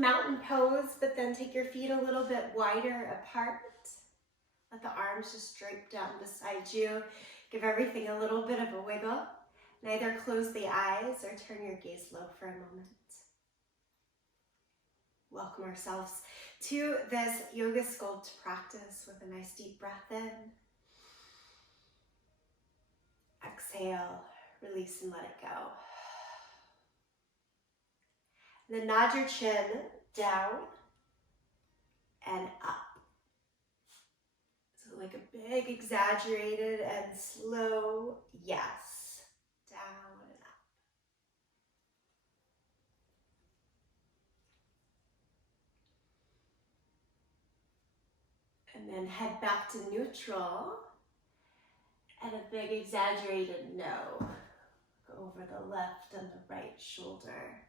mountain pose, but then take your feet a little bit wider apart. Let the arms just drape down beside you. Give everything a little bit of a wiggle. And either close the eyes or turn your gaze low for a moment. Welcome ourselves to this yoga sculpt practice with a nice deep breath in. Exhale, release and let it go. And then nod your chin down and up. So like a big, exaggerated and slow yes. Down and up. And then head back to neutral. And a big, exaggerated no. Go over the left and the right shoulder.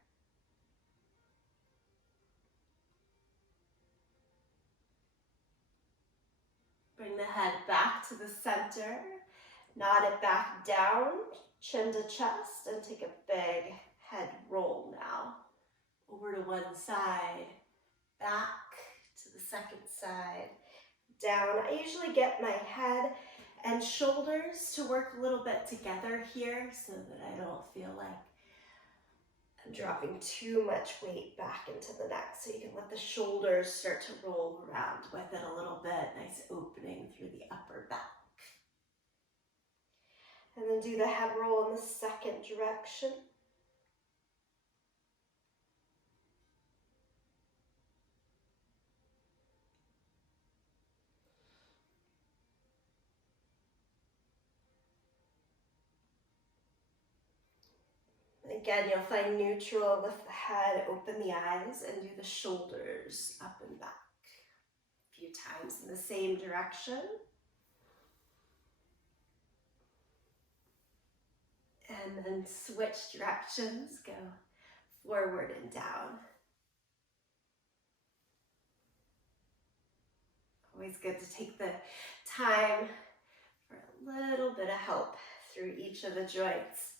Bring the head back to the center, nod it back down, chin to chest, and take a big head roll now. Over to one side, back to the second side, down. I usually get my head and shoulders to work a little bit together here so that I don't feel like I'm dropping too much weight back into the neck, so you can let the shoulders start to roll around with it a little bit. Nice opening through the upper back. And then do the head roll in the second direction. Again, you'll find neutral, lift the head, open the eyes, and do the shoulders up and back a few times in the same direction. And then switch directions, go forward and down. Always good to take the time for a little bit of help through each of the joints.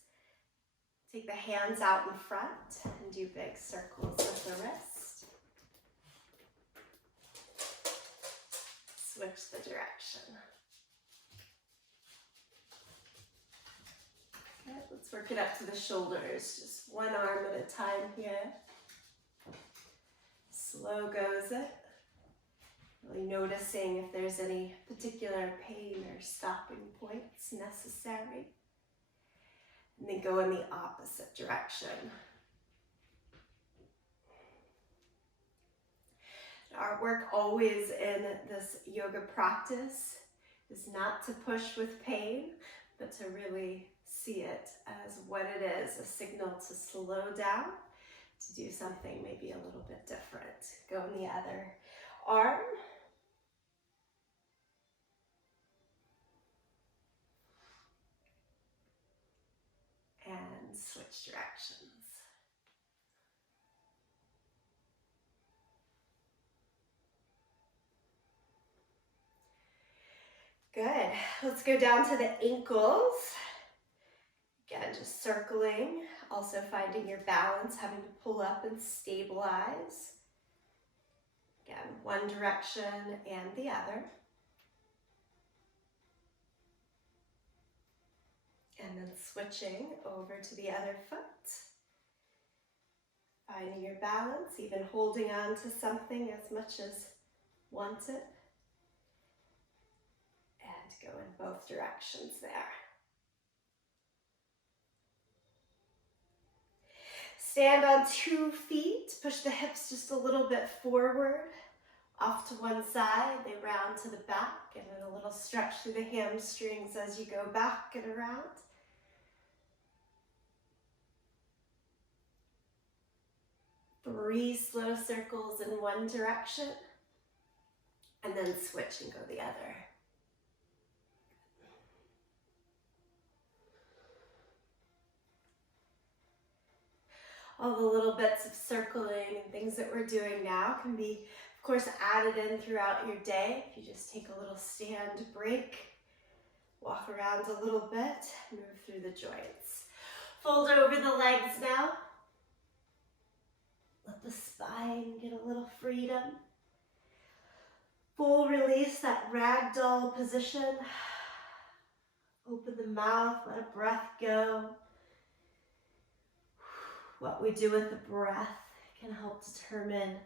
Take the hands out in front and do big circles with the wrist. Switch the direction. Good. Let's work it up to the shoulders. Just one arm at a time here. Slow goes it. Really noticing if there's any particular pain or stopping points necessary. And then go in the opposite direction. Our work always in this yoga practice is not to push with pain, but to really see it as what it is, a signal to slow down, to do something maybe a little bit different. Go in the other arm. And switch directions. Good. Let's go down to the ankles. Again, just circling, also finding your balance, having to pull up and stabilize. Again, one direction and the other. And then switching over to the other foot. Finding your balance, even holding on to something as much as wanted. And go in both directions there. Stand on 2 feet, push the hips just a little bit forward, off to one side, they round to the back, and then a little stretch through the hamstrings as you go back and around. Three slow circles in one direction, and then switch and go the other. All the little bits of circling and things that we're doing now can be, of course, added in throughout your day. If you just take a little stand break, walk around a little bit, move through the joints. Fold over the legs now. Let the spine get a little freedom. Full release, that ragdoll position. Open the mouth, let a breath go. What we do with the breath can help determine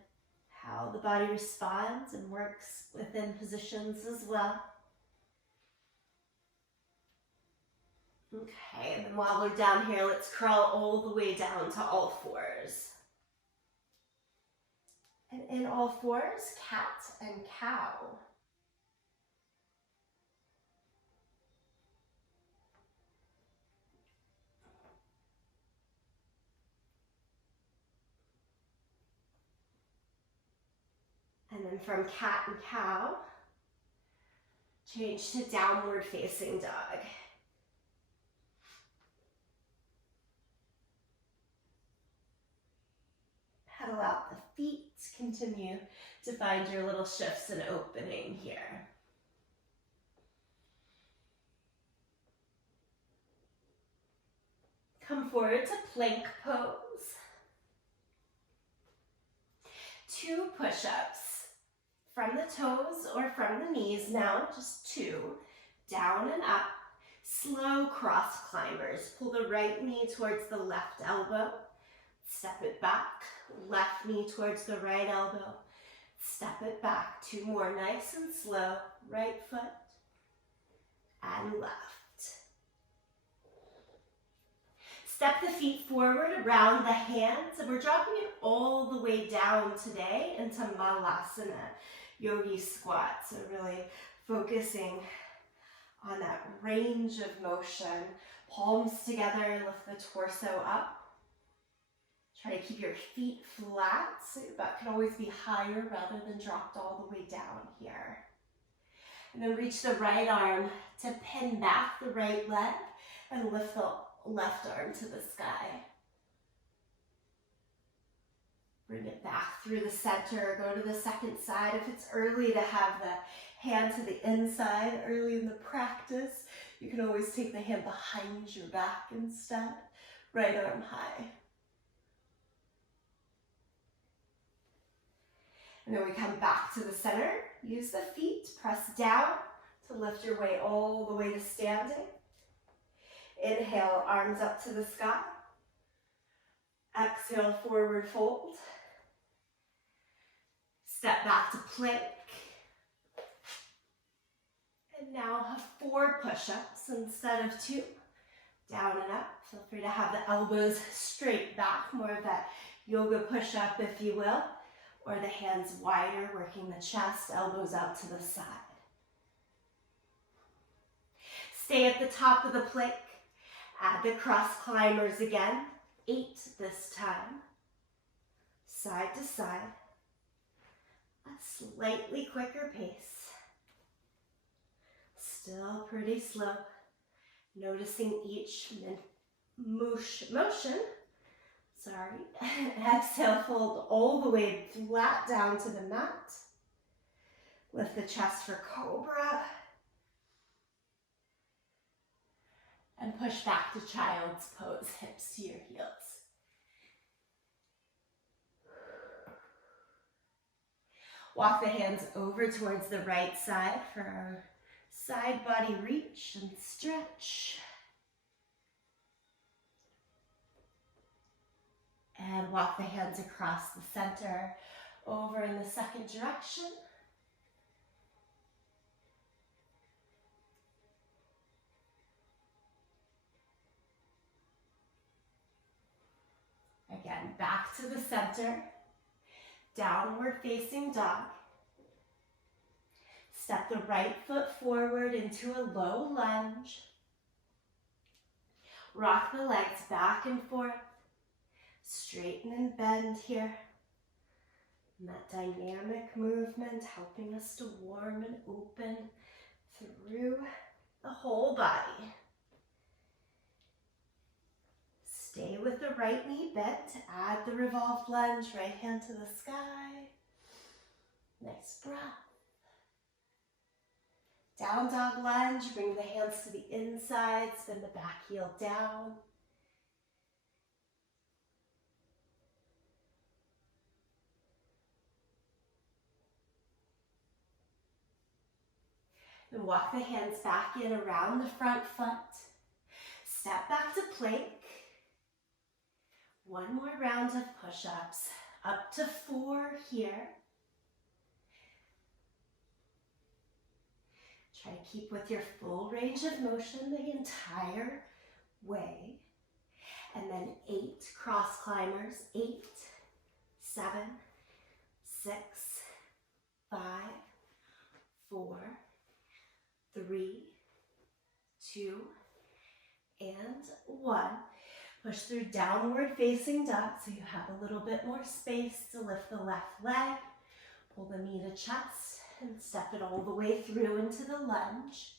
how the body responds and works within positions as well. Okay, and then while we're down here, let's crawl all the way down to all fours. And in all fours, cat and cow. And then from cat and cow, change to downward facing dog. Pedal out the feet, continue to find your little shifts and opening here. Come forward to plank pose. 2 push-ups from the toes or from the knees now, just 2, down and up. Slow cross climbers. Pull the right knee towards the left elbow. Step it back. Left knee towards the right elbow. Step it back. 2 more, nice and slow. Right foot and left. Step the feet forward around the hands, and we're dropping it all the way down today into Malasana, yogi squat. So really focusing on that range of motion. Palms together, lift the torso up. Try to keep your feet flat, so your butt can always be higher rather than dropped all the way down here. And then reach the right arm to pin back the right leg and lift the left arm to the sky. Bring it back through the center, go to the second side. If it's early to have the hand to the inside, early in the practice, you can always take the hand behind your back instead. Right arm high. And then we come back to the center. Use the feet, press down to lift your way all the way to standing. Inhale, arms up to the sky. Exhale, forward fold. Step back to plank. And now have 4 push-ups instead of 2. Down and up. Feel free to have the elbows straight back, more of that yoga push-up, if you will. Or the hands wider, working the chest, elbows out to the side. Stay at the top of the plank. Add the cross climbers again. 8 this time. Side to side. A slightly quicker pace. Still pretty slow. Noticing each motion. Exhale, fold all the way flat down to the mat. Lift the chest for cobra. And push back to child's pose, hips to your heels. Walk the hands over towards the right side for our side body reach and stretch. And walk the hands across the center, over in the second direction. Again, back to the center, downward facing dog. Step the right foot forward into a low lunge. Rock the legs back and forth. Straighten and bend here. And that dynamic movement helping us to warm and open through the whole body. Stay with the right knee bent. Add the revolved lunge, right hand to the sky. Nice breath. Down dog lunge, bring the hands to the inside, spin the back heel down. Then walk the hands back in around the front foot. Step back to plank. One more round of push-ups. Up to 4 here. Try to keep with your full range of motion the entire way. And then 8 cross climbers. 8, 7, 6, 5, 4, 3, 2, and 1. Push through downward facing dog so you have a little bit more space to lift the left leg. Pull the knee to chest and step it all the way through into the lunge.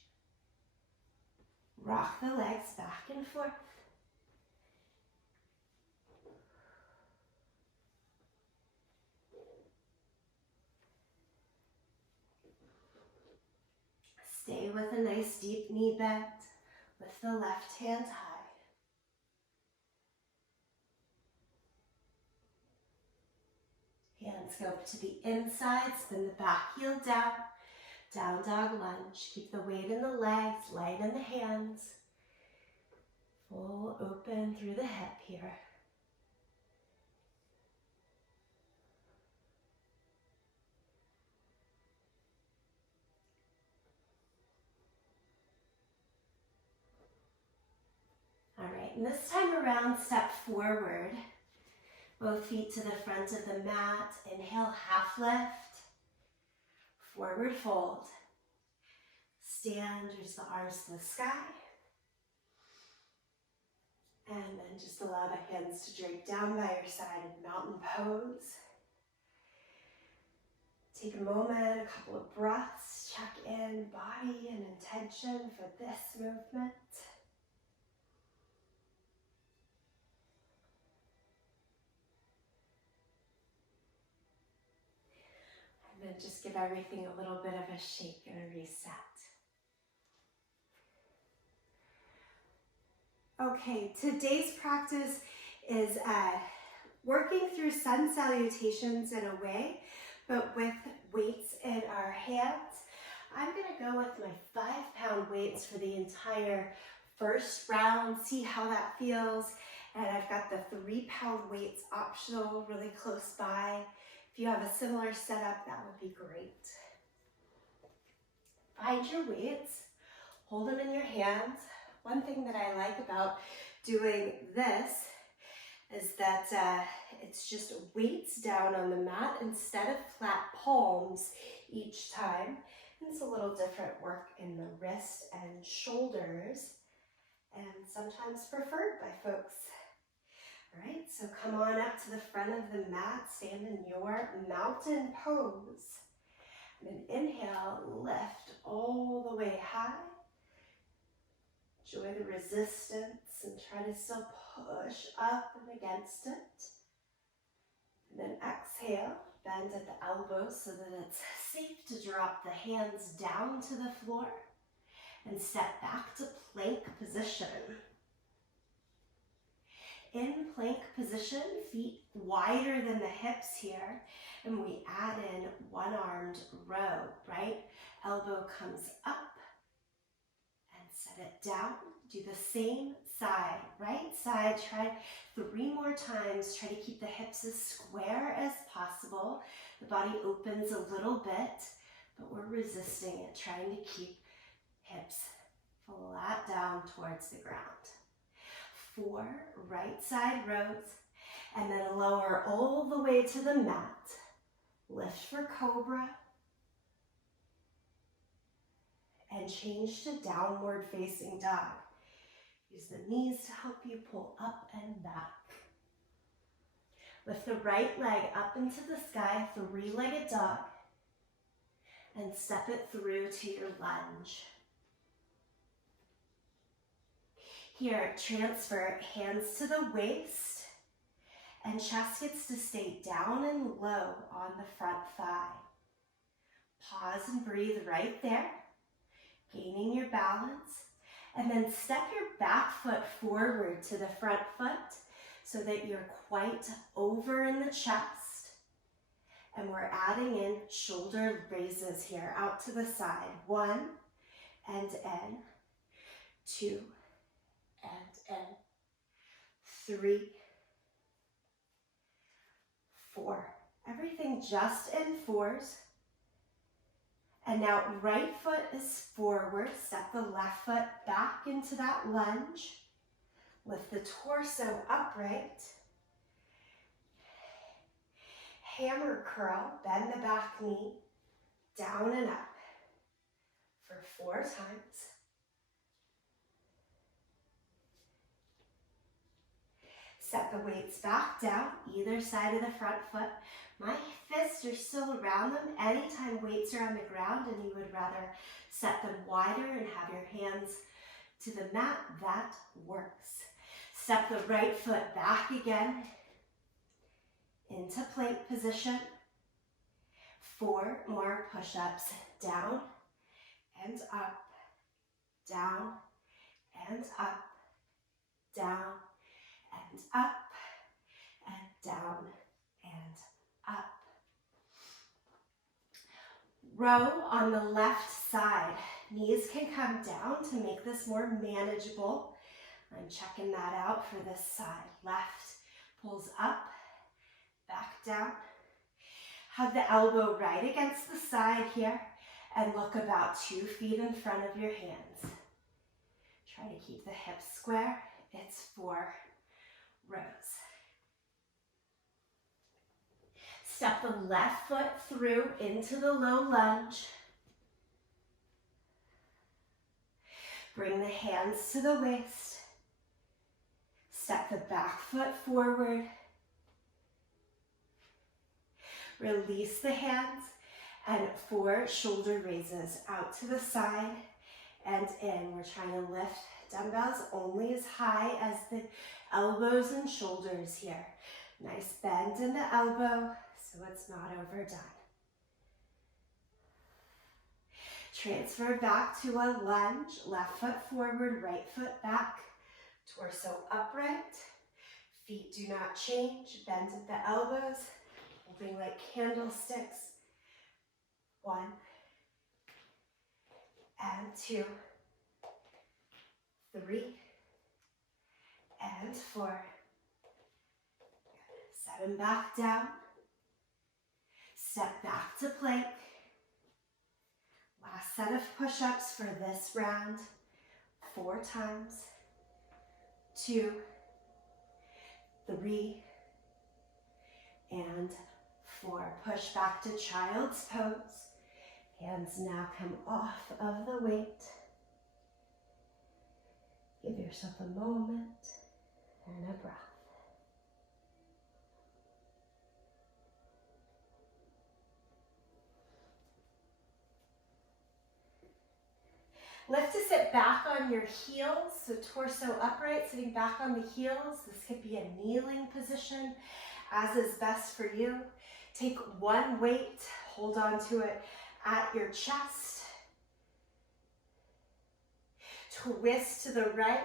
Rock the legs back and forth. Stay with a nice deep knee bend. Lift the left hand high. Hands go to the inside, spin the back heel down. Down dog lunge. Keep the weight in the legs, light in the hands. Full open through the hip here. All right, and this time around, step forward. Both feet to the front of the mat. Inhale, half lift. Forward fold. Stand, reach the arms to the sky. And then just allow the hands to drape down by your side in mountain pose. Take a moment, a couple of breaths. Check in body and intention for this movement. And then just give everything a little bit of a shake and a reset. Okay, today's practice is working through sun salutations in a way, but with weights in our hands. I'm gonna go with my 5-pound weights for the entire first round, see how that feels. And I've got the 3-pound weights optional really close by. If you have a similar setup, that would be great. Find your weights, hold them in your hands. One thing that I like about doing this is that it's just weights down on the mat instead of flat palms each time. And it's a little different work in the wrist and shoulders, and sometimes preferred by folks. All right, so come on up to the front of the mat, stand in your mountain pose. And then inhale, lift all the way high. Enjoy the resistance and try to still push up and against it. And then exhale, bend at the elbows so that it's safe to drop the hands down to the floor and step back to plank position. In plank position, feet wider than the hips here, and we add in one-armed row, right? Elbow comes up and set it down. Do the same side, right side. Try 3 more times. Try to keep the hips as square as possible. The body opens a little bit, but we're resisting it, trying to keep hips flat down towards the ground. 4 right side rows, and then lower all the way to the mat. Lift for cobra, and change to downward facing dog. Use the knees to help you pull up and back. Lift the right leg up into the sky, 3-legged dog, and step it through to your lunge. Here, transfer hands to the waist, and chest gets to stay down and low on the front thigh. Pause and breathe right there, gaining your balance, and then step your back foot forward to the front foot so that you're quite over in the chest. And we're adding in shoulder raises here out to the side. 1, and in, 2, and in, 3, 4. Everything just in 4s. And now right foot is forward. Step the left foot back into that lunge. Lift the torso upright. Hammer curl, bend the back knee, down and up for 4 times. Set the weights back down, either side of the front foot. My fists are still around them. Anytime weights are on the ground and you would rather set them wider and have your hands to the mat, that works. Step the right foot back again into plank position. 4 more push-ups. Down and up, down and up, down and up, and down and up. Row on the left side. Knees can come down to make this more manageable. I'm checking that out for this side. Left pulls up, back down. Hug the elbow right against the side here and look about 2 feet in front of your hands. Try to keep the hips square. It's 4 rows. Step the left foot through into the low lunge. Bring the hands to the waist. Step the back foot forward. Release the hands and 4 shoulder raises out to the side and in. We're trying to lift dumbbells only as high as the elbows and shoulders here. Nice bend in the elbow so it's not overdone. Transfer back to a lunge. Left foot forward, right foot back. Torso upright. Feet do not change. Bend at the elbows. Holding like candlesticks. 1 and 2, 3 and 4. Set them back down. Step back to plank. Last set of push-ups for this round. 4 times. 2, 3, and 4. Push back to child's pose. Hands now come off of the weight. Give yourself a moment and a breath. Lift to sit back on your heels, so torso upright, sitting back on the heels. This could be a kneeling position, as is best for you. Take 1 weight, hold on to it at your chest. Twist to the right.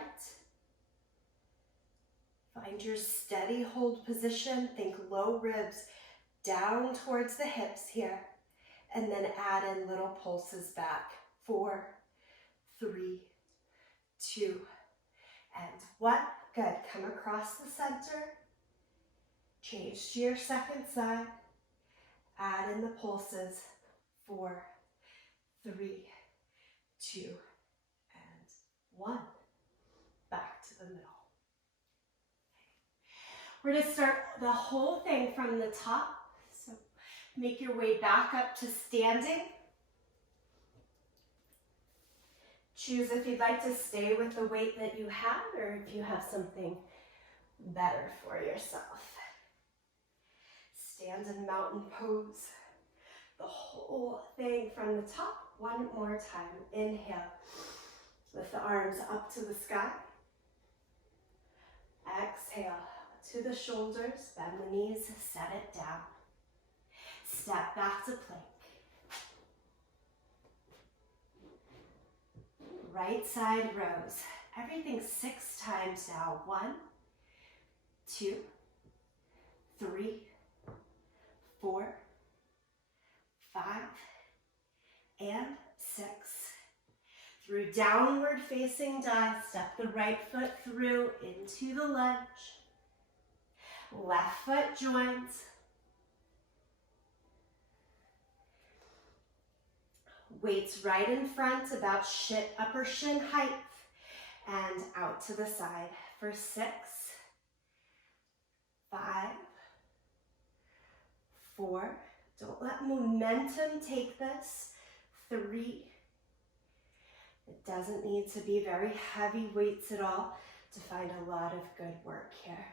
Find your steady hold position. Think low ribs down towards the hips here. And then add in little pulses back. 4, 3, 2, and 1. Good. Come across the center. Change to your second side. Add in the pulses. 4, 3, 2, and 1. Back to the middle. We're going to start the whole thing from the top. So make your way back up to standing. Choose if you'd like to stay with the weight that you have or if you have something better for yourself. Stand in mountain pose. The whole thing from the top. 1 more time. Inhale. Lift the arms up to the sky. Exhale to the shoulders. Bend the knees. Set it down. Step back to plank. Right side rows. Everything 6 times now. 1, 2, 3, 4, 5, and 6. Through downward facing dog, step the right foot through into the lunge. Left foot joins. Weights right in front, about upper shin height, and out to the side for 6, 5, 4. Don't let momentum take this. 3. It doesn't need to be very heavy weights at all to find a lot of good work here.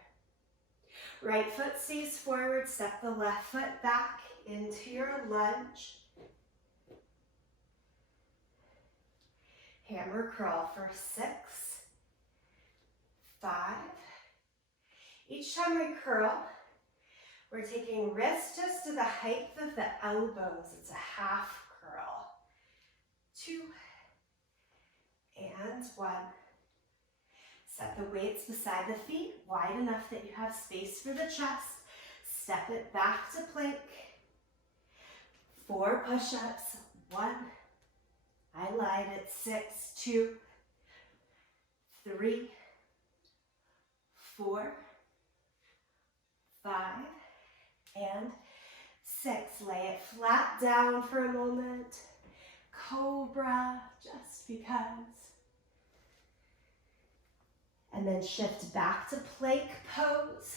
Right foot stays forward, step the left foot back into your lunge. Hammer curl for 6, 5. Each time we curl, we're taking wrists just to the height of the elbows. It's a half curl. 2 and 1. Set the weights beside the feet, wide enough that you have space for the chest. Step it back to plank. 4 push-ups. 1. I lied at 6, 2, 3, 4, 5, and 6. Lay it flat down for a moment. Cobra, just because. And then shift back to plank pose.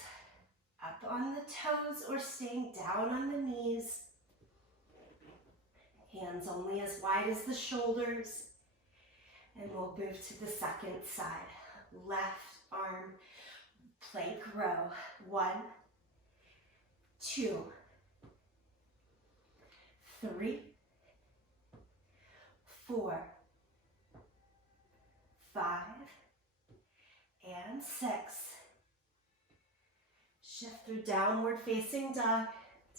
Up on the toes or staying down on the knees. Hands only as wide as the shoulders. And we'll move to the second side. Left arm, plank row. 1, 2, 3, 4, 5, and 6. Shift through downward facing dog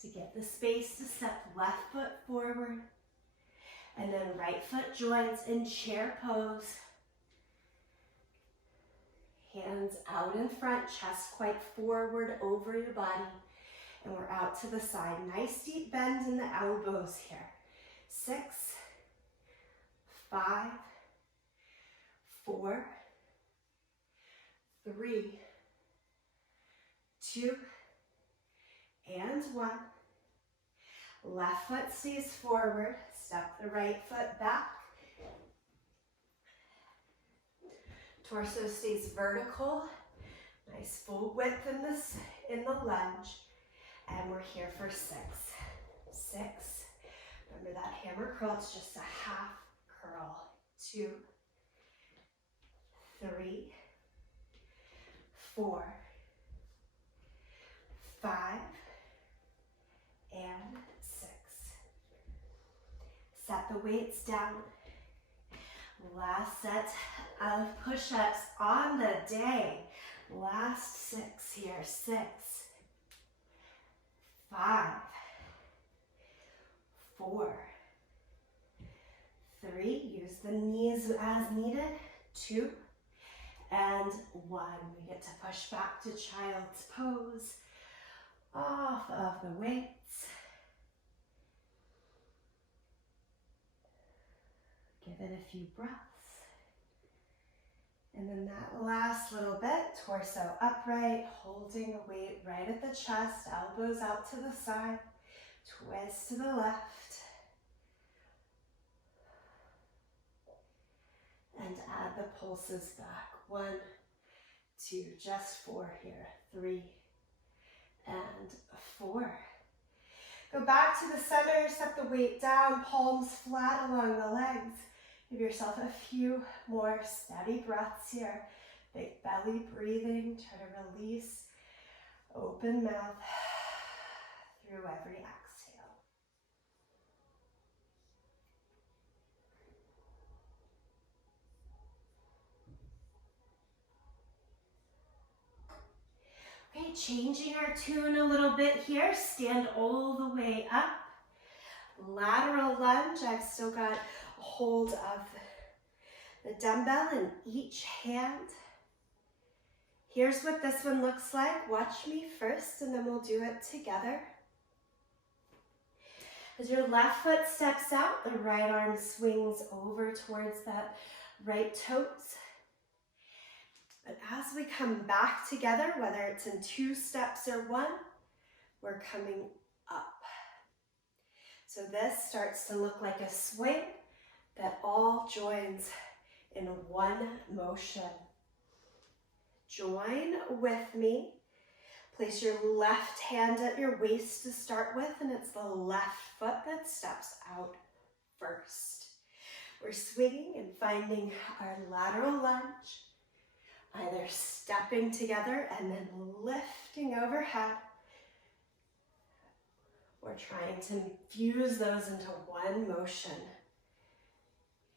to get the space to step left foot forward. And then right foot joins in chair pose. Hands out in front, chest quite forward over your body. And we're out to the side. Nice deep bend in the elbows here. 6, 5, 4, 3, 2, and 1. Left foot stays forward. Step the right foot back. Torso stays vertical. Nice full width in the lunge. And we're here for 6. 6. Remember that hammer curl, it's just a half curl. 2, 3, 4, 5, and 6. Set the weights down. Last set of push-ups on the day. Last 6 here. 6, 5, 4, 3. Use the knees as needed. 2, and 1. We get to push back to child's pose. Off of the weights. Give it a few breaths. And then that last little bit, torso upright, holding the weight right at the chest, elbows out to the side, twist to the left. And add the pulses back. 1, 2, just 4 here. 3, and 4. Go back to the center, set the weight down, palms flat along the legs. Give yourself a few more steady breaths here. Big belly breathing, try to release. Open mouth through every exhale. Okay, changing our tune a little bit here. Stand all the way up. Lateral lunge. I've still got a hold of the dumbbell in each hand. Here's what this one looks like. Watch me first and then we'll do it together. As your left foot steps out, the right arm swings over towards that right toes. But as we come back together, whether it's in 2 steps or 1, we're coming up. So this starts to look like a swing that all joins in one motion. Join with me. Place your left hand at your waist to start with, and it's the left foot that steps out first. We're swinging and finding our lateral lunge, either stepping together and then lifting overhead. We're trying to fuse those into one motion.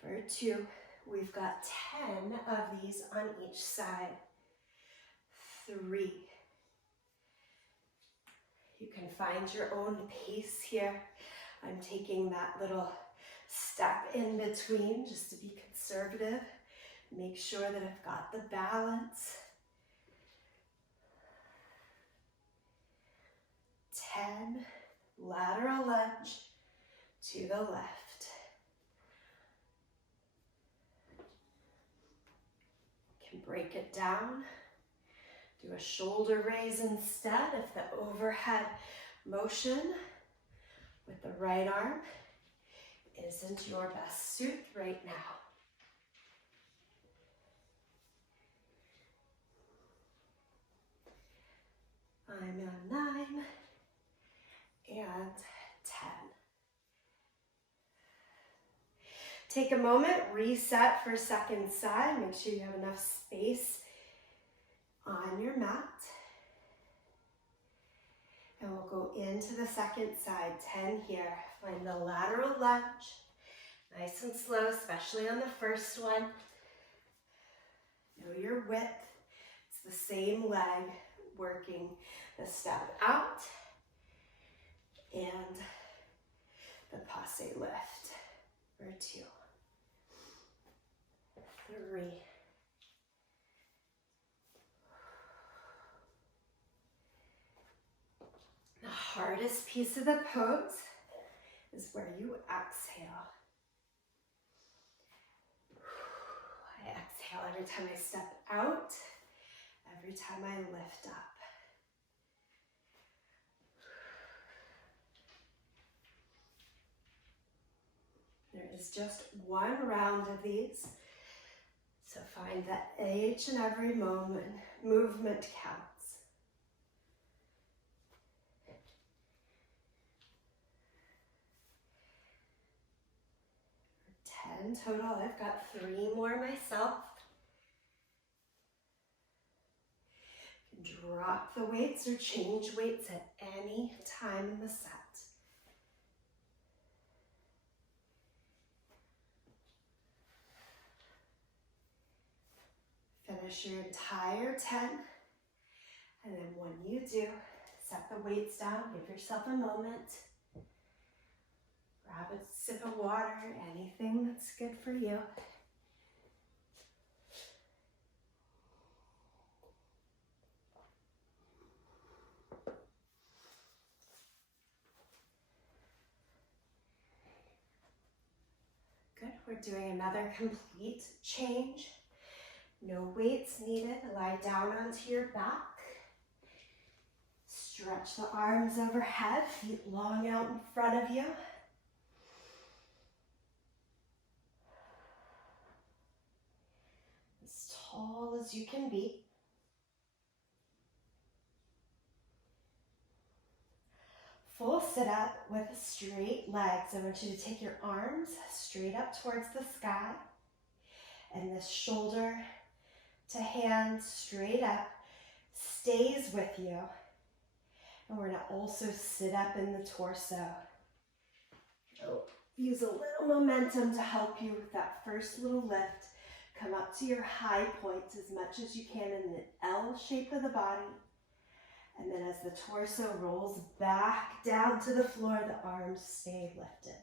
For 2, we've got 10 of these on each side. 3. You can find your own pace here. I'm taking that little step in between just to be conservative. Make sure that I've got the balance. 10, lateral lunge to the left. You can break it down. Do a shoulder raise instead if the overhead motion with the right arm isn't your best suit right now. I'm on 9 and 10. Take a moment, reset for second side. Make sure you have enough space on your mat. And we'll go into the second side, 10 here. Find the lateral lunge, nice and slow, especially on the first one. Know your width. It's the same leg working the step out and the passe lift for 2, 3. The hardest piece of the pose is where you exhale. I exhale every time I step out, every time I lift up. There is just one round of these, so find that each and every movement counts. 10 total. I've got 3 more myself. You can drop the weights or change weights at any time in the set. Finish your entire 10, and then when you do, set the weights down, give yourself a moment. Grab a sip of water, anything that's good for you. Good, we're doing another complete change. No weights needed. Lie down onto your back. Stretch the arms overhead, feet long out in front of you. As tall as you can be. Full sit up with straight legs. I want you to take your arms straight up towards the sky. And this shoulder to hand straight up stays with you. And we're going to also sit up in the torso. Use a little momentum to help you with that first little lift. Come up to your high point as much as you can in the L shape of the body. And then as the torso rolls back down to the floor, the arms stay lifted.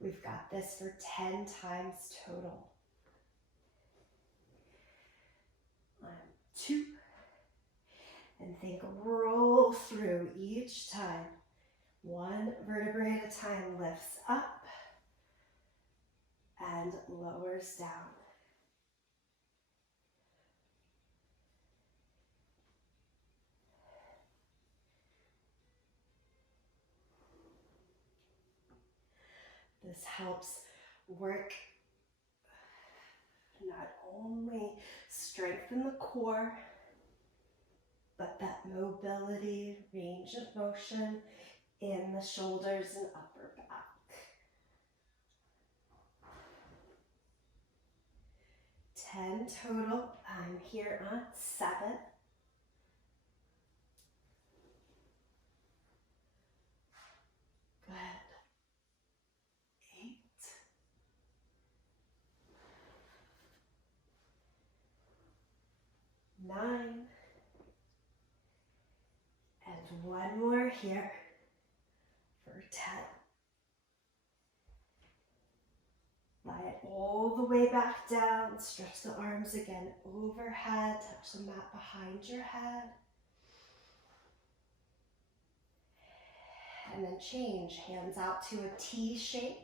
We've got this for 10 times total. 1, 2, and think roll through each time. One vertebrae at a time lifts up and lowers down. This helps work not only strengthen the core, but that mobility, range of motion in the shoulders and upper back. 10 total. I'm here on 7. Good. 8. 9. And one more here for 10. Lie it all the way back down. Stretch the arms again overhead. Touch the mat behind your head. And then change. Hands out to a T shape.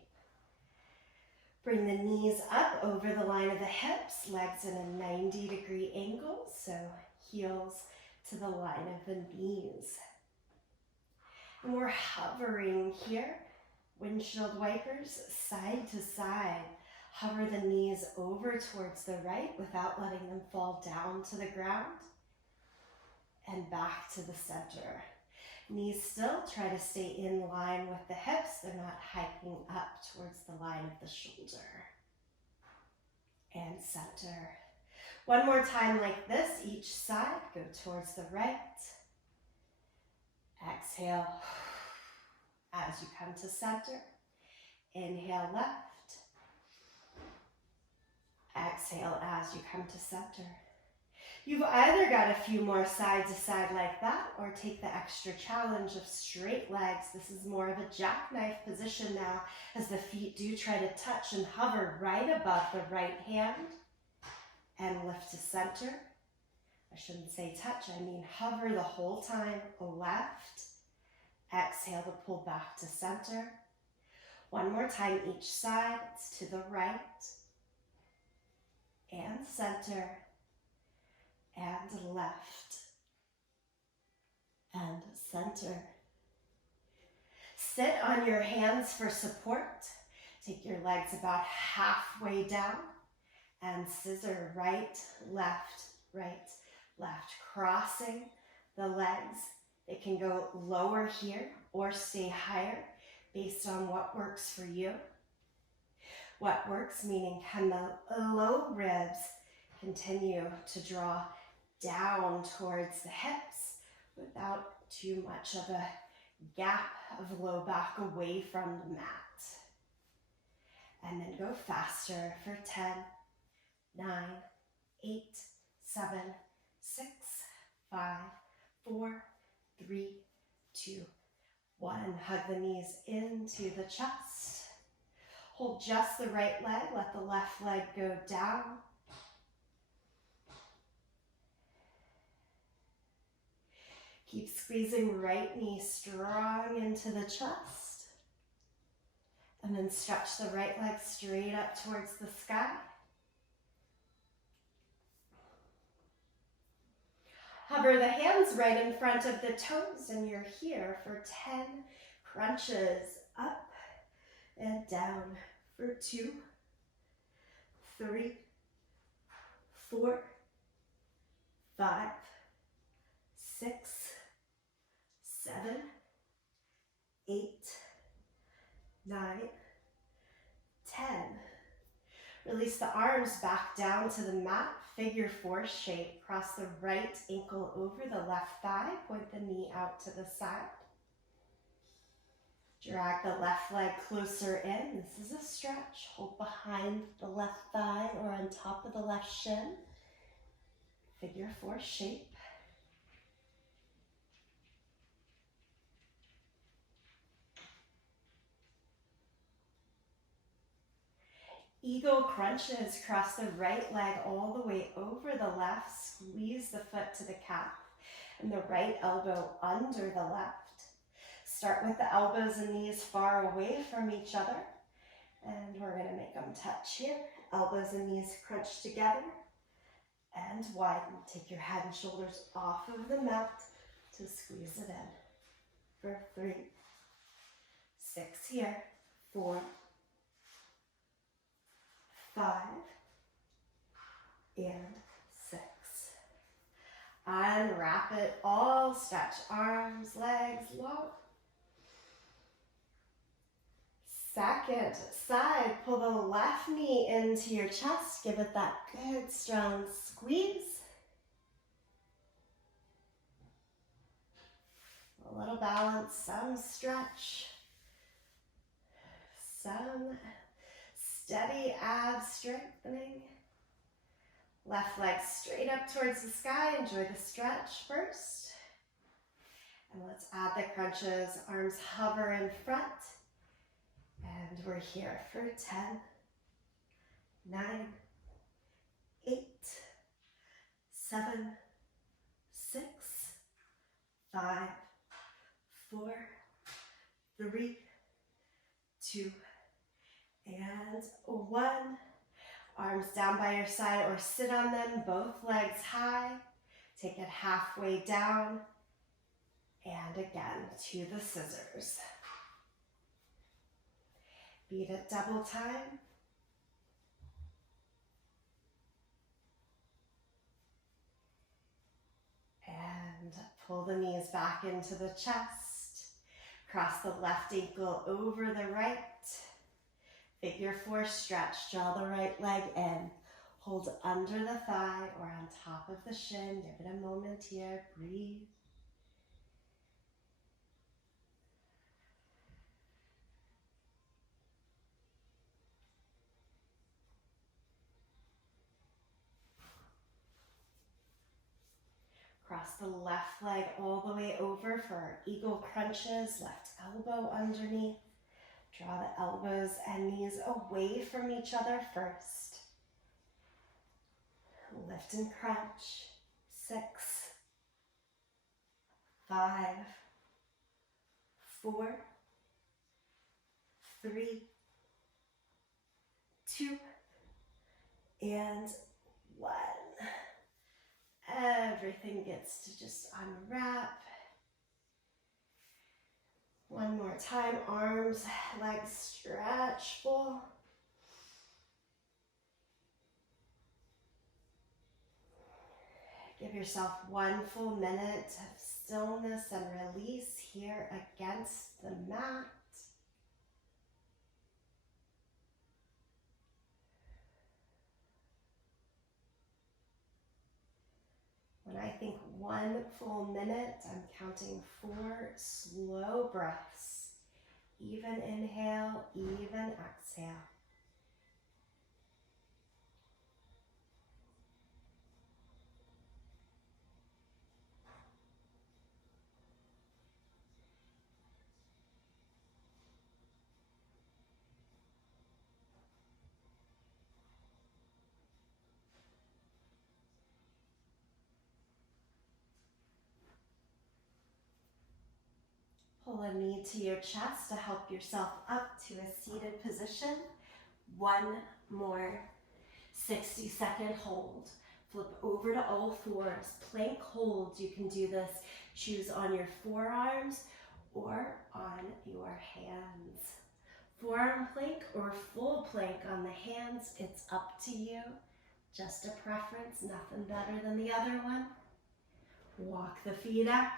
Bring the knees up over the line of the hips. Legs in a 90-degree angle. So heels to the line of the knees. And we're hovering here. Windshield wipers side to side. Hover the knees over towards the right without letting them fall down to the ground. And back to the center. Knees still try to stay in line with the hips. They're not hiking up towards the line of the shoulder. And center. One more time like this, each side. Go towards the right. Exhale as you come to center. Inhale left. Exhale as you come to center. You've either got a few more side to side like that, or take the extra challenge of straight legs. This is more of a jackknife position now, as the feet do try to touch and hover right above the right hand. And lift to center. I shouldn't say touch, I mean hover the whole time. Left. Exhale to pull back to center. One more time each side. It's to the right. And center. And left. And center. Sit on your hands for support. Take your legs about halfway down. And scissor right, left, crossing the legs. It can go lower here or stay higher based on what works for you. What works, meaning can the low ribs continue to draw down towards the hips without too much of a gap of low back away from the mat. And then go faster for 10, 9, 8, 7, 6, 5, 4, 3, 2, 1. Hug the knees into the chest. Hold just the right leg. Let the left leg go down. Keep squeezing right knee strong into the chest. And then stretch the right leg straight up towards the sky. Hover the hands right in front of the toes, and you're here for 10 crunches. Up and down for 2, 3, 4, 5, 6, 7, 8, 9, 10. Release the arms back down to the mat. Figure 4 shape. Cross the right ankle over the left thigh. Point the knee out to the side. Drag the left leg closer in. This is a stretch. Hold behind the left thigh or on top of the left shin. Figure 4 shape. Eagle crunches. Cross the right leg all the way over the left. Squeeze the foot to the calf and the right elbow under the left. start with the elbows and knees far away from each other. And we're going to make them touch here. Elbows and knees crunch together. And widen. Take your head and shoulders off of the mat to squeeze it in. For 3, 6 here, 4, 5, and 6. Unwrap it all, stretch arms, legs long. Second side, pull the left knee into your chest, give it that good strong squeeze. A little balance, some stretch, some steady ab strengthening. Left leg straight up towards the sky. Enjoy the stretch first. And let's add the crunches. Arms hover in front. And we're here for 10, 9, 8, 7, 6, 5, 4, 3, 2, and 1. Arms down by your side or sit on them, both legs high. Take it halfway down. And again to the scissors. Beat it double time. And pull the knees back into the chest. Cross the left ankle over the right. Figure 4 stretch. Draw the right leg in. Hold under the thigh or on top of the shin. Give it a moment here. Breathe. Cross the left leg all the way over for our eagle crunches. Left elbow underneath. Draw the elbows and knees away from each other first. Lift and crunch. 6, 5, 4, 3, 2, and 1. Everything gets to just unwrap. One more time, arms, legs stretch full. Give yourself 1 full minute of stillness and release here against the mat. When I think 1 full minute, I'm counting 4 slow breaths. Even inhale, even exhale. Pull a knee to your chest to help yourself up to a seated position. 1 more 60-second hold. Flip over to all fours. Plank hold. You can do this. Choose on your forearms or on your hands. Forearm plank or full plank on the hands. It's up to you. Just a preference. Nothing better than the other one. Walk the feet out.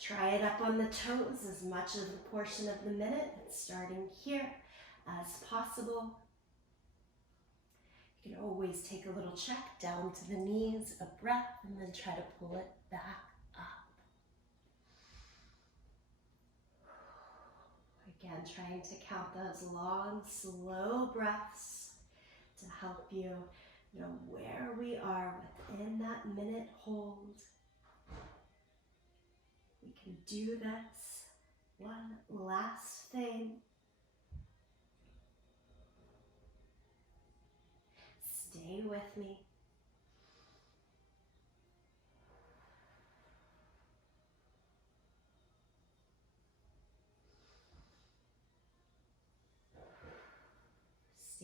Try it up on the toes as much of the portion of the minute, starting here as possible. You can always take a little check down to the knees, a breath, and then try to pull it back up. Again, trying to count those long, slow breaths to help you know where we are within that minute hold. We can do this. One last thing. Stay with me.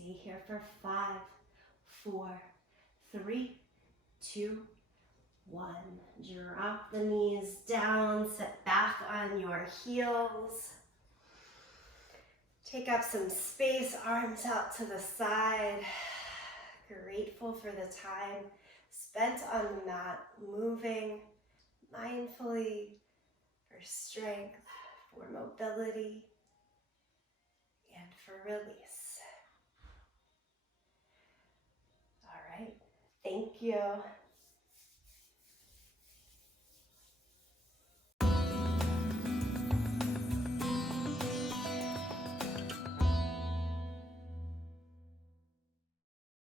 Stay here for 5, 4, 3, 2, 1. Drop the knees down, sit back on your heels. Take up some space, arms out to the side. Grateful for the time spent on the mat, moving mindfully for strength, for mobility, and for release. All right, thank you.